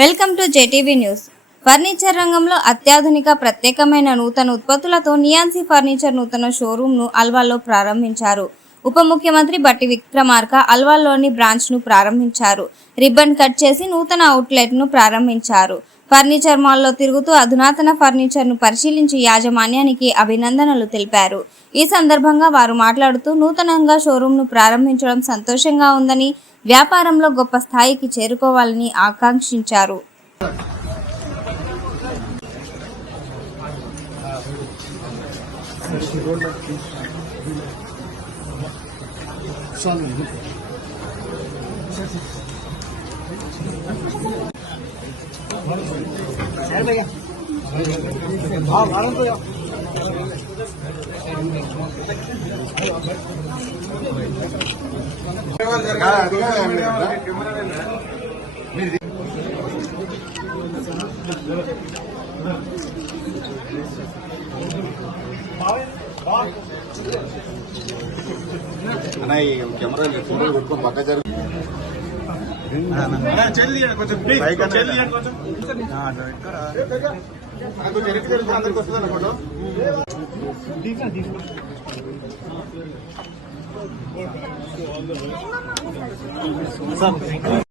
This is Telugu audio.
Welcome to JTV news. Furniture రంగంలో అత్యాధునిక ప్రత్యేకమైన నూతన ఉత్పత్తులతో నియాన్సీ ఫర్నిచర్ నూతన షోరూంను అల్వాల్లో ప్రారంభించారు. ఉప ముఖ్యమంత్రి బట్టి విక్రమార్క అల్వాల్లోని బ్రాంచ్ను ప్రారంభించారు. రిబ్బన్ కట్ చేసి నూతన అవుట్లెట్ను ప్రారంభించారు. ఫర్నిచర్ మాల్లో తిరుగుతూ అధునాతన ఫర్నిచర్ను పరిశీలించి యాజమాన్యానికి అభినందనలు తెలిపారు. ఈ సందర్భంగా వారు మాట్లాడుతూ నూతనంగా షోరూంను ప్రారంభించడం సంతోషంగా ఉందని, వ్యాపారంలో గొప్ప స్థాయికి చేరుకోవాలని ఆకాంక్షించారు. అందరికి